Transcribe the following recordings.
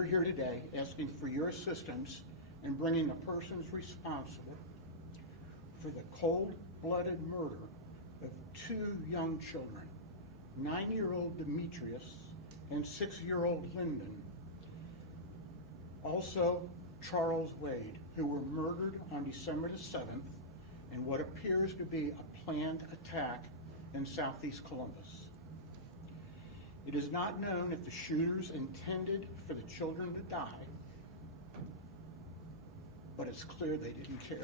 we're here today asking for your assistance in bringing the persons responsible for the cold-blooded murder of 2 young children, 9-year-old Demetrius and 6-year-old Lyndon. Also, Charles Wade, who were murdered on December the 7th in what appears to be a planned attack in southeast Columbus. It is not known if the shooters intended for the children to die, but it's clear they didn't care.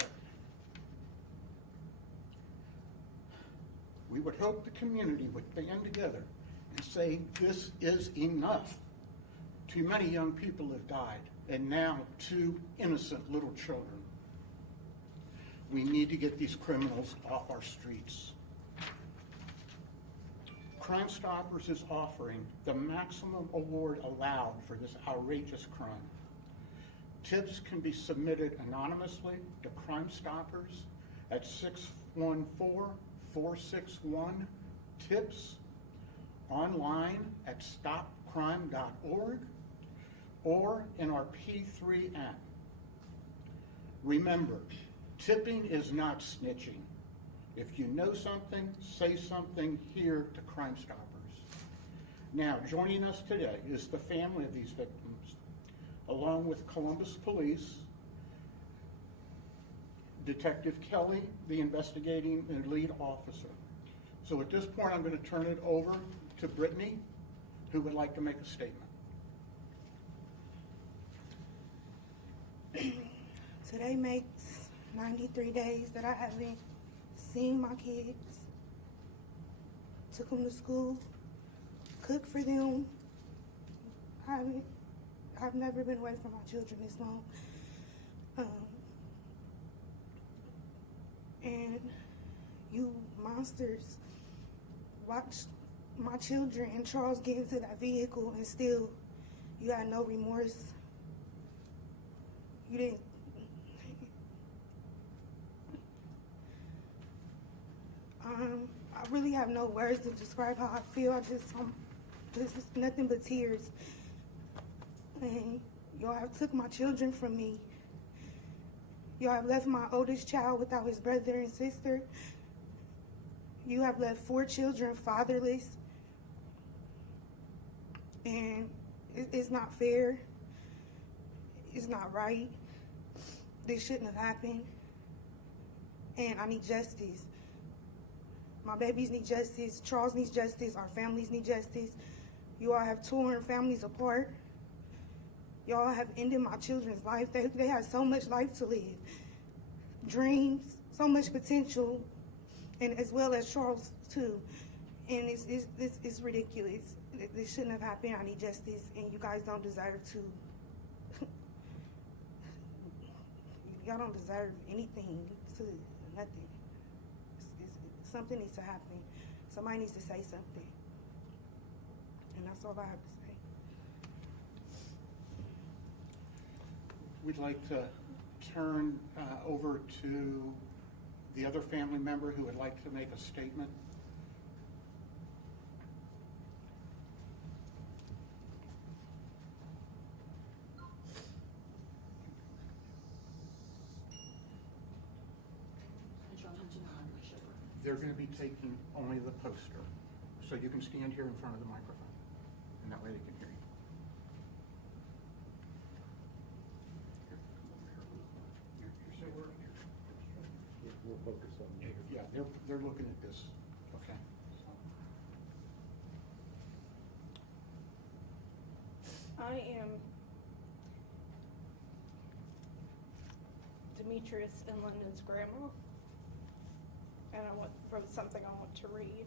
We would hope the community would band together and say, this is enough. Too many young people have died, and now 2 innocent little children. We need to get these criminals off our streets. Crime Stoppers is offering the maximum award allowed for this outrageous crime. Tips can be submitted anonymously to Crime Stoppers at 614-461-TIPS, online at stopcrime.org, or in our P3 app. Remember, tipping is not snitching. If you know something, say something here to Crime Stoppers. Now, joining us today is the family of these victims, along with Columbus Police, Detective Kelly, the investigating and lead officer. So at this point, I'm going to turn it over to Brittany, who would like to make a statement. Today makes 93 days that I haven't seen my kids, took them to school, cooked for them. I've never been away from my children this long. And you monsters watched my children and Charles get into that vehicle, and still you had no remorse. You didn't. I really have no words to describe how I feel. This is nothing but tears. And y'all have took my children from me. Y'all have left my oldest child without his brother and sister. You have left 4 children fatherless. And it's not fair. It's not right. This shouldn't have happened. And I need justice. My babies need justice. Charles needs justice. Our families need justice. You all have torn families apart. Y'all have ended my children's life. They have so much life to live. Dreams, so much potential, and as well as Charles too. And it's ridiculous. This shouldn't have happened. I need justice, and you guys don't deserve to. Y'all don't deserve anything, nothing. Something needs to happen. Somebody needs to say something. And that's all I have to say. We'd like to turn over to the other family member who would like to make a statement. They're going to be taking only the poster. So you can stand here in front of the microphone, and that way they can hear you. We'll focus on you. Yeah, they're looking at this. Okay. I am Demetrius and Lyndon's grandma, and I wrote something I want to read.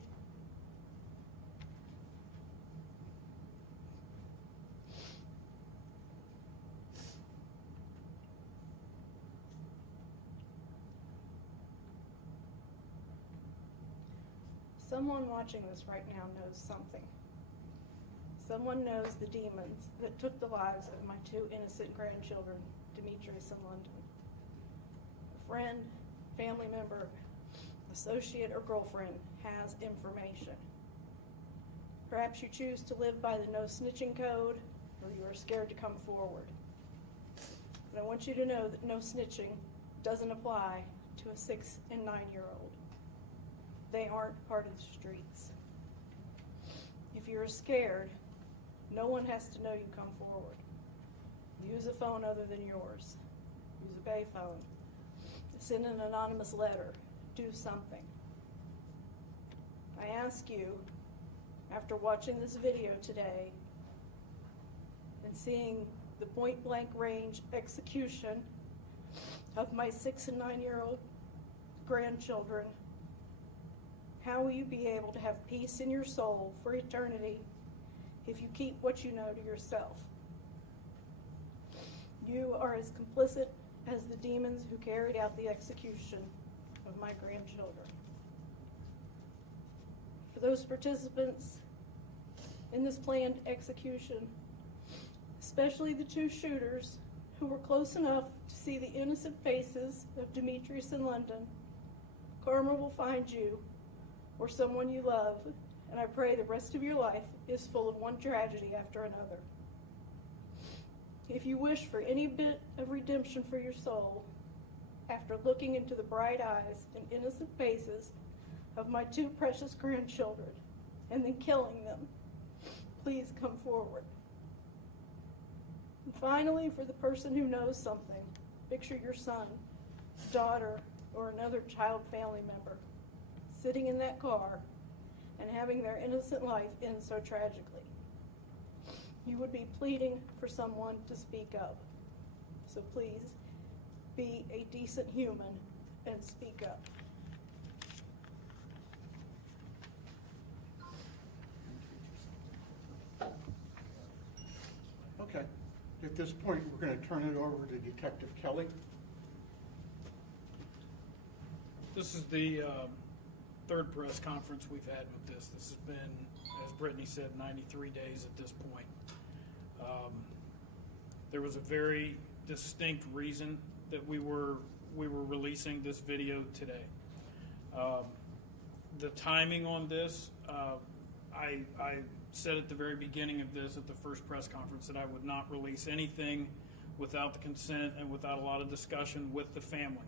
Someone watching this right now knows something. Someone knows the demons that took the lives of my 2 innocent grandchildren, Demetrius and Lyndon. A friend, family member, associate, or girlfriend has information. Perhaps you choose to live by the no snitching code, or you are scared to come forward. But I want you to know that no snitching doesn't apply to a 6 and 9-year-old. They aren't part of the streets. If you're scared, no one has to know you come forward. Use a phone other than yours. Use a bay phone. Send an anonymous letter. Do something. I ask you, after watching this video today and seeing the point-blank range execution of my 6 and 9-year-old grandchildren, how will you be able to have peace in your soul for eternity if you keep what you know to yourself? You are as complicit as the demons who carried out the execution of my grandchildren. For those participants in this planned execution, especially the 2 shooters who were close enough to see the innocent faces of Demetrius and London, karma will find you or someone you love, and I pray the rest of your life is full of one tragedy after another. If you wish for any bit of redemption for your soul, after looking into the bright eyes and innocent faces of my 2 precious grandchildren and then killing them, please come forward. And finally, for the person who knows something, picture your son, daughter, or another child family member sitting in that car and having their innocent life end so tragically. You would be pleading for someone to speak up. So please, be a decent human and speak up. Okay. At this point, we're going to turn it over to Detective Kelly. This is the third press conference we've had with this. This has been, as Brittany said, 93 days at this point. There was a very distinct reason that we were releasing this video today. The timing on this, I said at the very beginning of this, at the first press conference, that I would not release anything without the consent and without a lot of discussion with the family.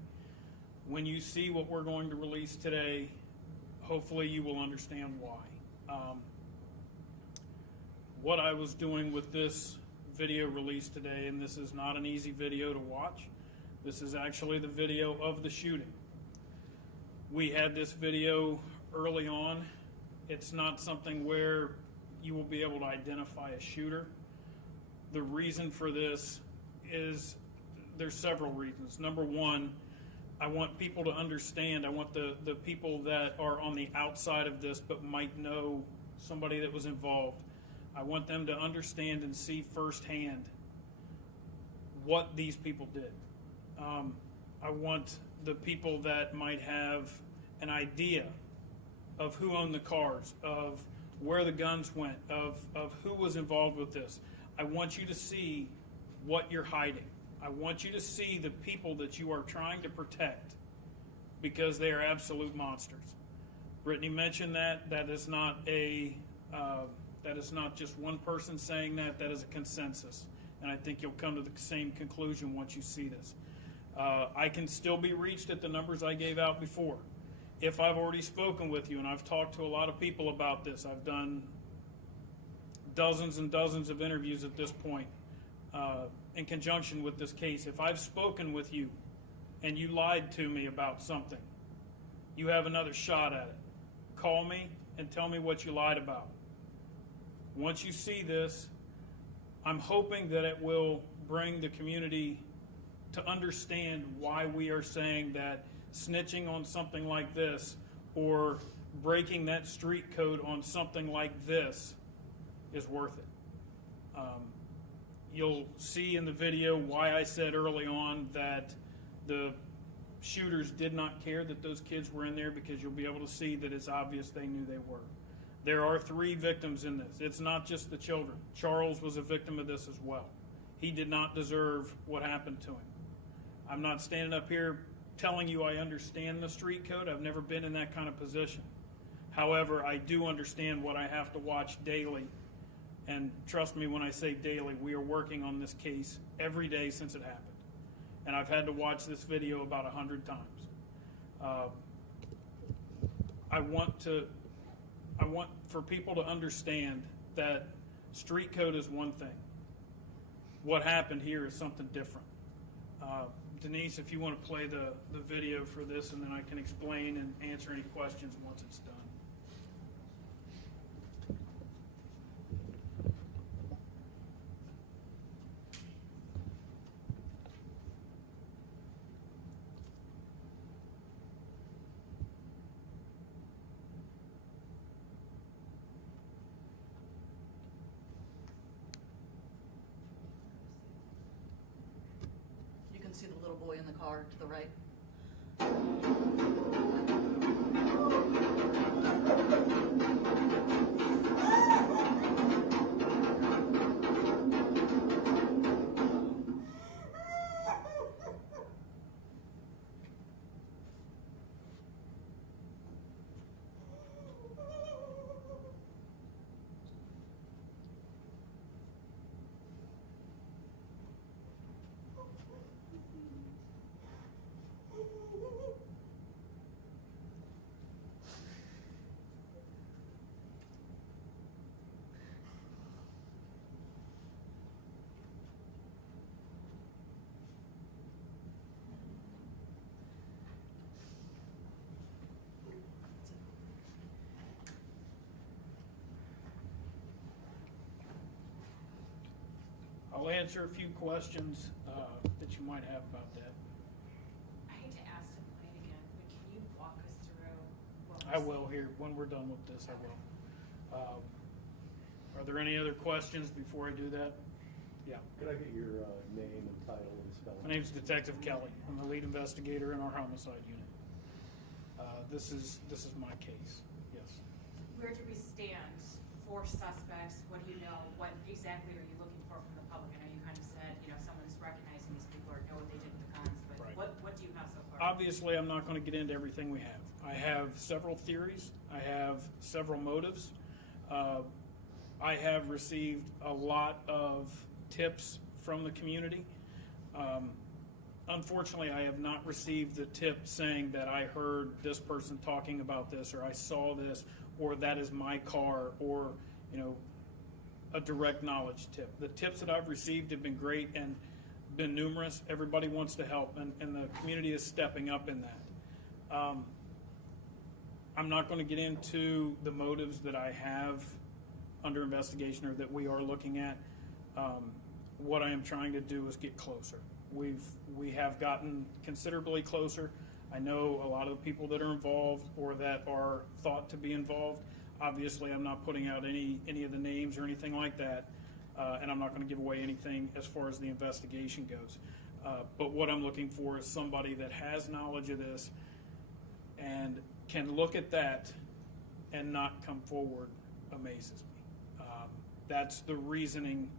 When you see what we're going to release today, hopefully you will understand why. What I was doing with this video release today, and this is not an easy video to watch, this is actually the video of the shooting. We had this video early on. It's not something where you will be able to identify a shooter. The reason for this is there's several reasons. Number one, I want people to understand, I want the people that are on the outside of this but might know somebody that was involved, I want them to understand and see firsthand what these people did. I want the people that might have an idea of who owned the cars, of where the guns went, of who was involved with this. I want you to see what you're hiding. I want you to see the people that you are trying to protect, because they are absolute monsters. Brittany mentioned that is not just one person saying that. That is a consensus, and I think you'll come to the same conclusion once you see this. I can still be reached at the numbers I gave out before. If I've already spoken with you and I've talked to a lot of people about this, I've done dozens and dozens of interviews at this point in conjunction with this case. If I've spoken with you and you lied to me about something, you have another shot at it. Call me and tell me what you lied about. Once you see this, I'm hoping that it will bring the community to understand why we are saying that snitching on something like this or breaking that street code on something like this is worth it. You'll see in the video why I said early on that the shooters did not care that those kids were in there, because you'll be able to see that it's obvious they knew they were. There are 3 victims in this. It's not just the children. Charles was a victim of this as well. He did not deserve what happened to him. I'm not standing up here telling you I understand the street code. I've never been in that kind of position. However, I do understand what I have to watch daily, And trust me when I say daily, we are working on this case every day since it happened. And I've had to watch this video about 100 times. I want for people to understand that street code is one thing. What happened here is something different. Denise, if you want to play the video for this, and then I can explain and answer any questions once it's done. You can see the little boy in the car to the right. I'll answer a few questions that you might have about that. I hate to ask to play it again, but can you walk us through what I was- will here, when we're done with this, I will. Are there any other questions before I do that? Yeah. Could I get your name and title and spelling? My name's Detective Kelly. I'm the lead investigator in our homicide unit. This is my case, yes. Where do we stand for suspects? What do you know? What exactly are you looking for from the public? I know you kind of said, someone is recognizing these people or know what they did with the guns, but Right. what do you have so far? Obviously, I'm not going to get into everything we have. I have several theories. I have several motives. I have received a lot of tips from the community. Unfortunately, I have not received the tip saying that I heard this person talking about this, or I saw this, or that is my car, or, a direct knowledge tip. The tips that I've received have been great and been numerous. Everybody wants to help, and the community is stepping up in that. I'm not going to get into the motives that I have under investigation or that we are looking at. What I am trying to do is get closer. We have gotten considerably closer. I know a lot of the people that are involved or that are thought to be involved. Obviously, I'm not putting out any of the names or anything like that, and I'm not going to give away anything as far as the investigation goes. But what I'm looking for is somebody that has knowledge of this and can look at that and not come forward amazes me. That's the reasoning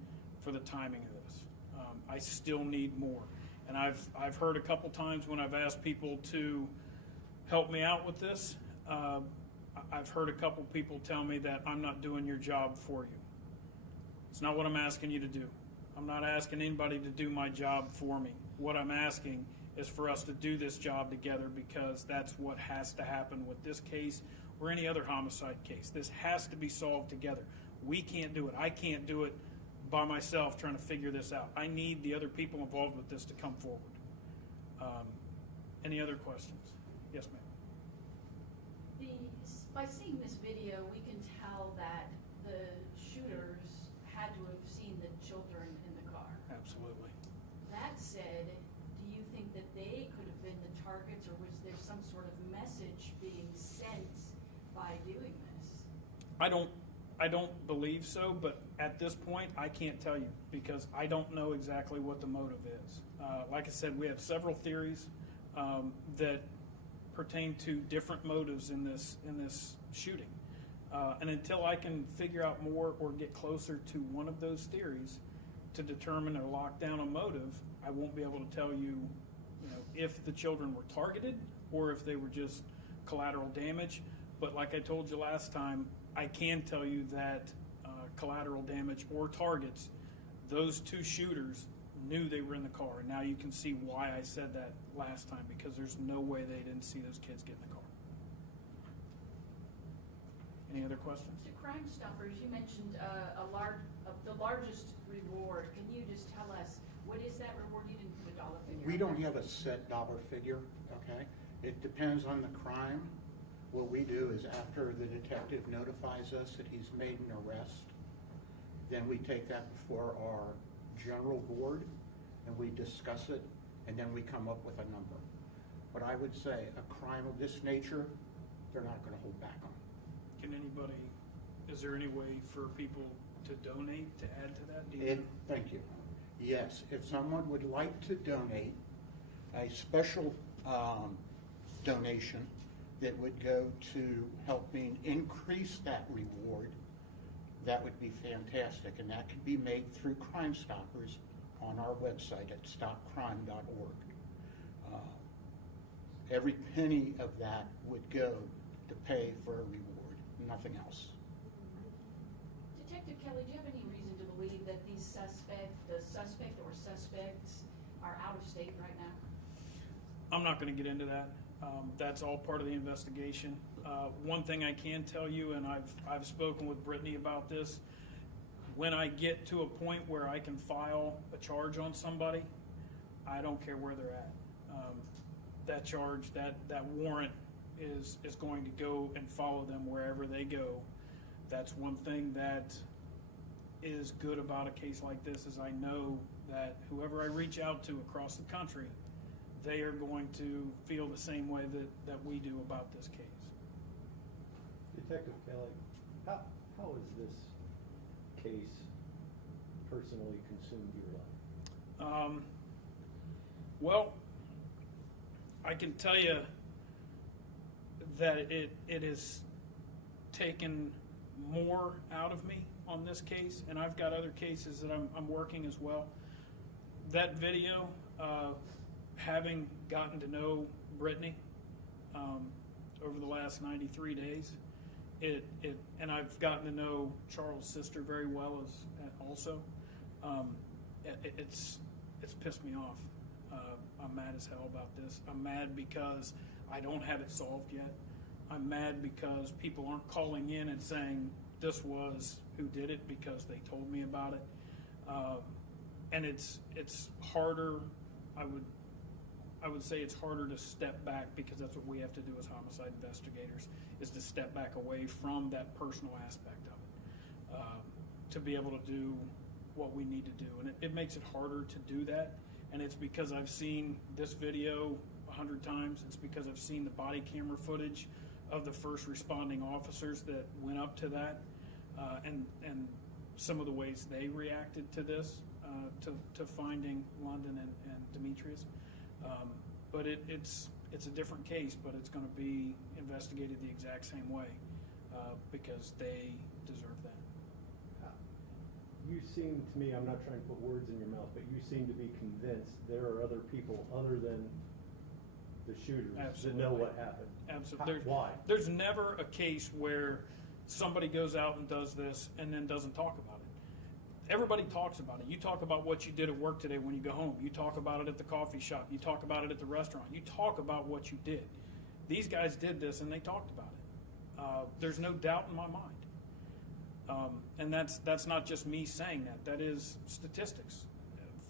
for the timing of this. I still need more. And I've heard a couple times when I've asked people to help me out with this, I've heard a couple people tell me that I'm not doing your job for you. It's not what I'm asking you to do. I'm not asking anybody to do my job for me. What I'm asking is for us to do this job together, because that's what has to happen with this case or any other homicide case. This has to be solved together. We can't do it. I can't do it by myself trying to figure this out. I need the other people involved with this to come forward. Any other questions? Yes, ma'am. By seeing this video, we can tell that the shooters had to have seen the children in the car. Absolutely. That said, do you think that they could have been the targets, or was there some sort of message being sent by doing this? I don't believe so, but at this point, I can't tell you because I don't know exactly what the motive is. Like I said, we have several theories that pertain to different motives in this shooting. And until I can figure out more or get closer to one of those theories to determine or lock down a motive, I won't be able to tell you, if the children were targeted or if they were just collateral damage. But like I told you last time, I can tell you that collateral damage or targets, those two shooters knew they were in the car. And now you can see why I said that last time, because there's no way they didn't see those kids get in the car. Any other questions? To Crime Stoppers, you mentioned the largest reward. Can you just tell us, what is that reward? You didn't put a dollar figure. We on don't there. have a set dollar figure, okay? It depends on the crime. What we do is after the detective notifies us that he's made an arrest, then we take that before our general board and we discuss it, and then we come up with a number. But I would say a crime of this nature, they're not gonna hold back on. Can anybody, is there any way for people to donate, to add to that? Do you know? Thank you. Yes, if someone would like to donate a special donation that would go to helping increase that reward, that would be fantastic. And that could be made through Crime Stoppers on our website at stopcrime.org. Every penny of that would go to pay for a reward, nothing else. Detective Kelly, do you have any reason to believe that the suspect or suspects are out of state right now? I'm not going to get into that. That's all part of the investigation. One thing I can tell you, and I've spoken with Brittany about this, when I get to a point where I can file a charge on somebody, I don't care where they're at. That charge, that warrant is going to go and follow them wherever they go. That's one thing that is good about a case like this, is I know that whoever I reach out to across the country, they are going to feel the same way that we do about this case. Detective Kelly, how has this case personally consumed your life? Well, I can tell you that it has taken more out of me on this case, and I've got other cases that I'm working as well. That video, having gotten to know Brittany over the last 93 days, and I've gotten to know Charles' sister very well as also. It's pissed me off. I'm mad as hell about this. I'm mad because I don't have it solved yet. I'm mad because people aren't calling in and saying this was who did it because they told me about it. And it's harder. I would say it's harder to step back, because that's what we have to do as homicide investigators, is to step back away from that personal aspect of it, to be able to do what we need to do. And it makes it harder to do that. And it's because I've seen this video 100 times. It's because I've seen the body camera footage of the first responding officers that went up to that, and some of the ways they reacted to this, to finding London and Demetrius. But it's a different case, but it's going to be investigated the exact same way, because they deserve that. You seem to me, I'm not trying to put words in your mouth, but you seem to be convinced there are other people other than the shooters that know what happened. Absolutely. Why? There's never a case where somebody goes out and does this and then doesn't talk about it. Everybody talks about it. You talk about what you did at work today when you go home. You talk about it at the coffee shop. You talk about it at the restaurant. You talk about what you did. These guys did this and they talked about it. There's no doubt in my mind. And that's not just me saying that. That is statistics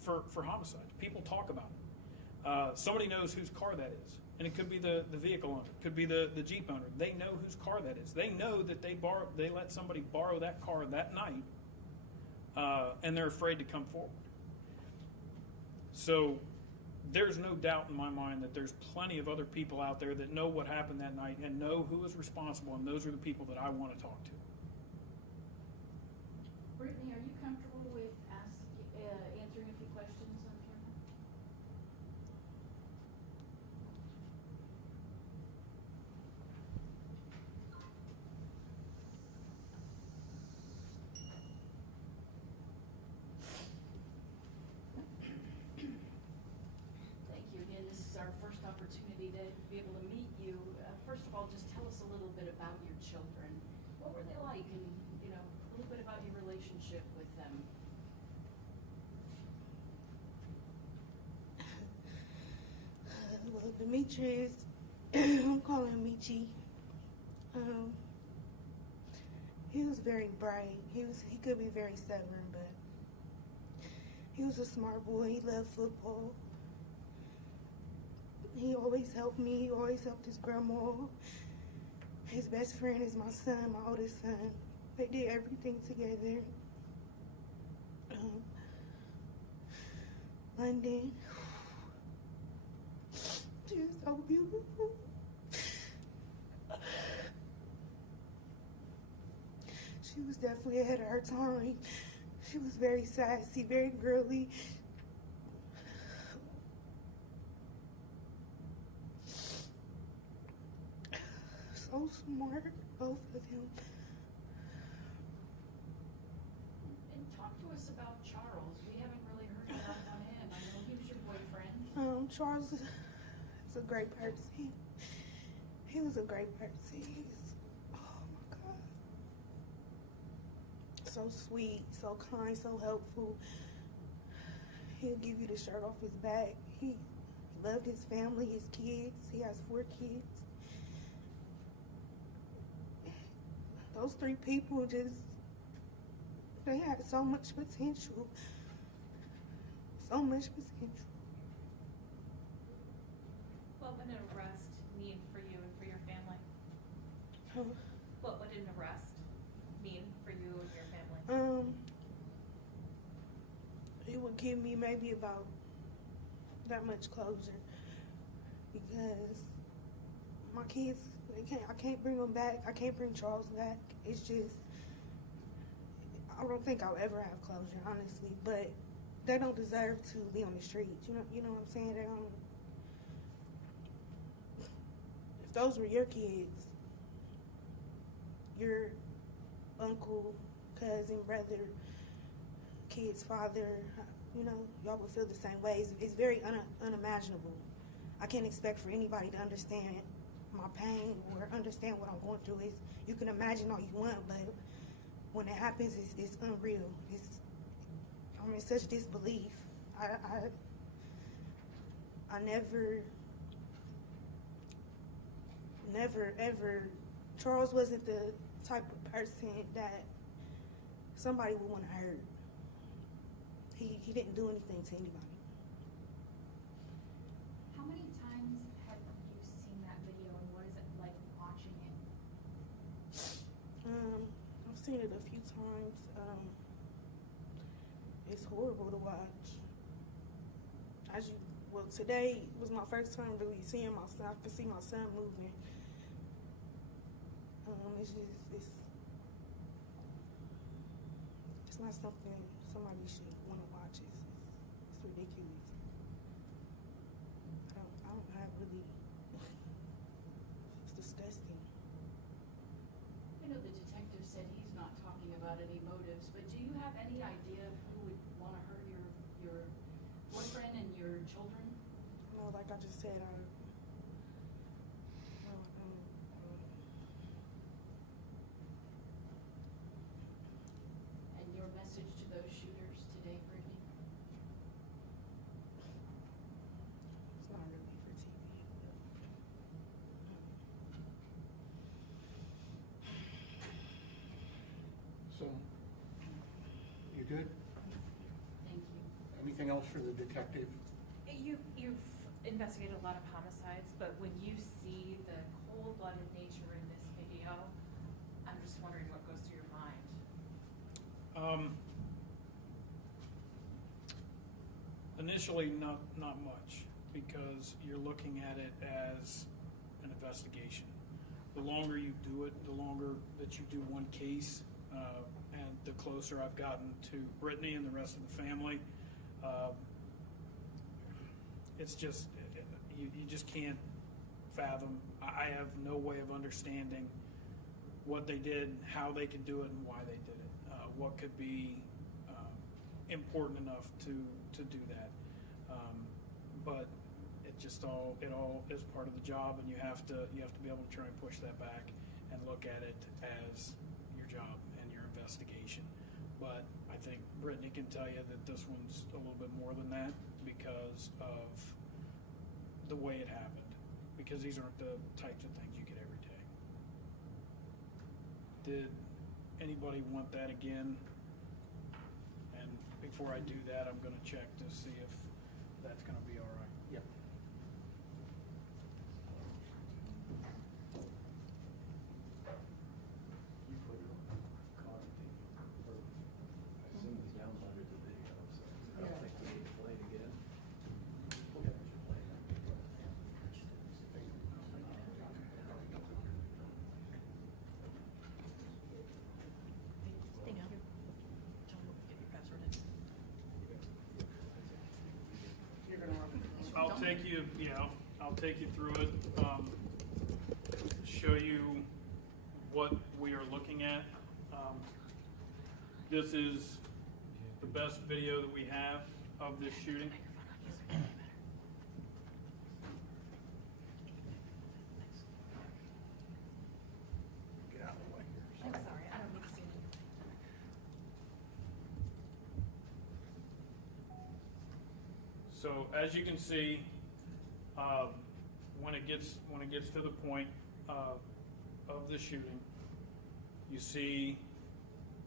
for homicides. People talk about it. Somebody knows whose car that is. And it could be the vehicle owner. It could be the Jeep owner. They know whose car that is. They know that they let somebody borrow that car that night, and they're afraid to come forward. So there's no doubt in my mind that there's plenty of other people out there that know what happened that night and know who is responsible, and those are the people that I want to talk to. Brittany, are you comfortable with answering a few questions on camera? Thank you again. This is our first opportunity to be able to meet you. First of all, just tell us a little bit about your children. What were they like, and a little bit about your relationship Demetrius, I'm calling him Michi. He was very bright. He could be very stubborn, but he was a smart boy. He loved football. He always helped me. He always helped his grandma. His best friend is my son, my oldest son. They did everything together. London. She was so beautiful. She was definitely ahead of her time. She was very sassy, very girly. So smart, both of them. And talk to us about Charles. We haven't really heard enough on him. I know he was your boyfriend. Charles is a great person. He was a great person. Oh my God. So sweet, so kind, so helpful. He'll give you the shirt off his back. He loved his family, his kids. He has 4 kids. Those 3 people they had so much potential. So much potential. What would an arrest mean for you and for your family? Huh? What would an arrest mean for you and your family? It would give me maybe about that much closure because my kids, I can't bring them back. I can't bring Charles back. It's just, I don't think I'll ever have closure, honestly. But they don't deserve to be on the streets. You know what I'm saying? They don't. If those were your kids, your uncle, cousin, brother, kid's father, y'all would feel the same way. It's very unimaginable. I can't expect for anybody to understand my pain or understand what I'm going through. You can imagine all you want, but when it happens, it's unreal. I'm in such disbelief. I never, ever, Charles wasn't the type of person that somebody would want to hurt. He didn't do anything to anybody. How many times have you seen that video and what is it like watching it? I've seen it a few times. It's horrible to watch. Today was my first time really seeing my son. I could see my son moving. It's not something somebody should want to watch. It's ridiculous. I don't have really. It's disgusting. I know the detective said he's not talking about any motives, but do you have any idea of who would want to hurt your boyfriend and your children? No, like I just said, And your message to those shooters today, Brittany? it's not really for TV. So, you good? Thank you. Anything else for the detective? You've investigated a lot of homicides, but when you see the cold-blooded nature in this video, I'm just wondering what goes through your mind. Initially, not much, because you're looking at it as an investigation. The longer you do it, the longer that you do one case, and the closer I've gotten to Brittany and the rest of the family, it's just, you just can't fathom. I have no way of understanding what they did, how they could do it, and why they did it. What could be important enough to do that. But it all is part of the job, and you have to be able to try and push that back and look at it as your job and your investigation. But I think Brittany can tell you that this one's a little bit more than that because of the way it happened. because these aren't the types of things you get every day. Did anybody want that again? And before I do that, I'm gonna check to see if that's gonna be all right. Yep. You put it on card, or I assume it's downloaded the video, so I don't think we need to play it again. Yeah, we should play it. Thing out here. John, get your password in. You're gonna have to. I'll take you, yeah, I'll take you through it, show you what we are looking at. This is the best video that we have of this shooting. Get out of the way here. I'm sorry, I don't need to see you. So as you can see, when it gets to the point of the shooting, you see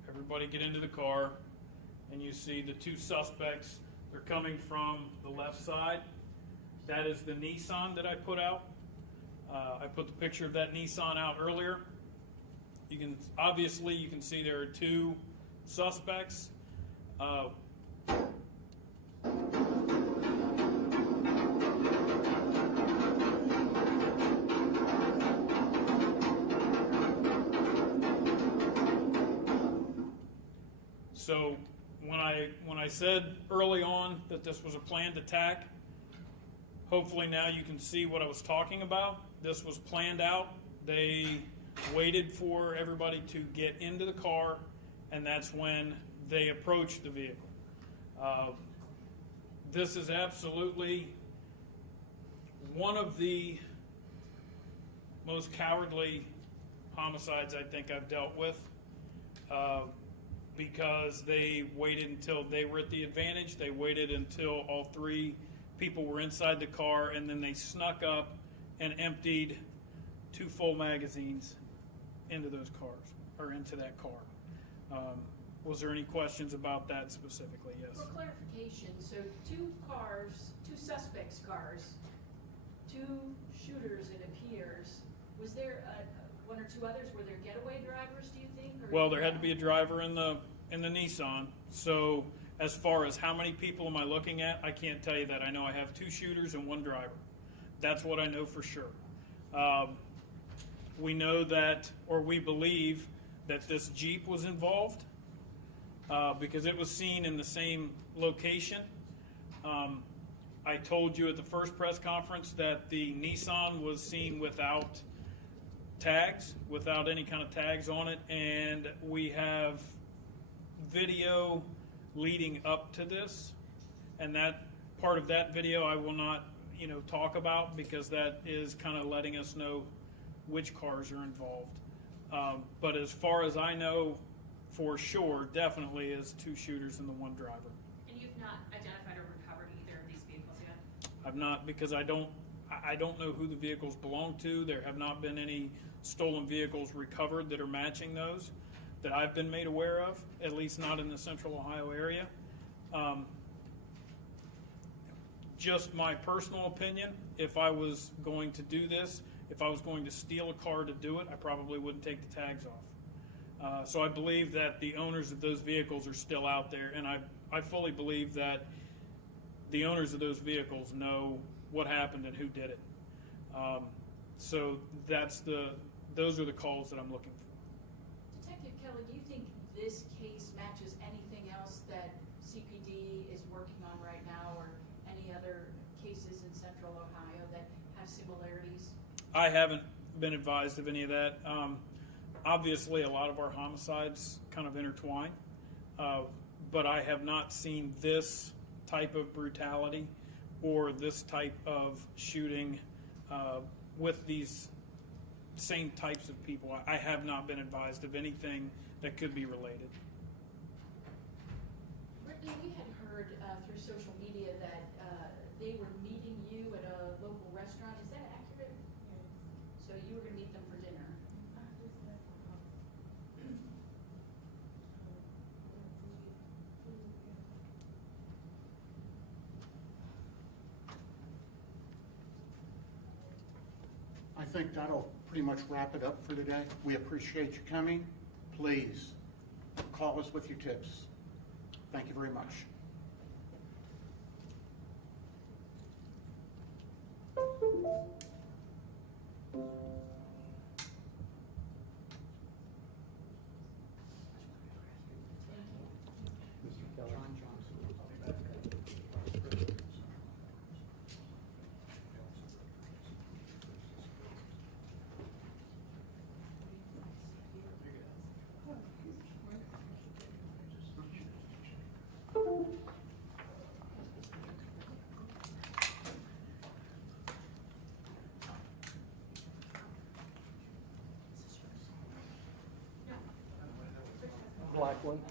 everybody get into the car, and you see the two suspects. They're coming from the left side. That is the Nissan that I put out. I put the picture of that Nissan out earlier. You can see there are two suspects. So when I said early on that this was a planned attack, hopefully now you can see what I was talking about. This was planned out. They waited for everybody to get into the car, and that's when they approached the vehicle. This is absolutely one of the most cowardly homicides I think I've dealt with, because they waited until they were at the advantage. They waited until all three people were inside the car, and then they snuck up and emptied 2 full magazines into those cars, or into that car. Was there any questions about that specifically? Yes. For clarification, so 2 cars, 2 suspects' cars, 2 shooters, it appears. Was there 1 or 2 others? Were there getaway drivers, do you think? Or Well, there had to be a driver in the Nissan. So as far as how many people am I looking at, I can't tell you that. I know I have 2 shooters and 1 driver. That's what I know for sure. We know that, or we believe that this Jeep was involved, because it was seen in the same location. I told you at the first press conference that the Nissan was seen without tags, without any kind of tags on it, and we have video leading up to this, and that part of that video I will not talk about, because that is kind of letting us know which cars are involved. But as far as I know, for sure, definitely is 2 shooters and the 1 driver. And you've not identified or recovered either of these vehicles yet? I've not, because I don't know who the vehicles belong to. There have not been any stolen vehicles recovered that are matching those that I've been made aware of, at least not in the Central Ohio area. Just my personal opinion, if I was going to do this, if I was going to steal a car to do it, I probably wouldn't take the tags off. So I believe that the owners of those vehicles are still out there, and I fully believe that the owners of those vehicles know what happened and who did it. So those are the calls that I'm looking for. Detective Kelly, do you think this case matches anything else that CPD is working on right now, or any other cases in Central Ohio that have similarities? I haven't been advised of any of that. Obviously, a lot of our homicides kind of intertwine, but I have not seen this type of brutality or this type of shooting with these same types of people. I have not been advised of anything that could be related. Brittany, we had heard through social media that they were meeting you at a local restaurant. Is that accurate? think that'll pretty much wrap it up for today. We appreciate you coming. Please call us with your tips. Thank you very much. Mr. Keller? Black one?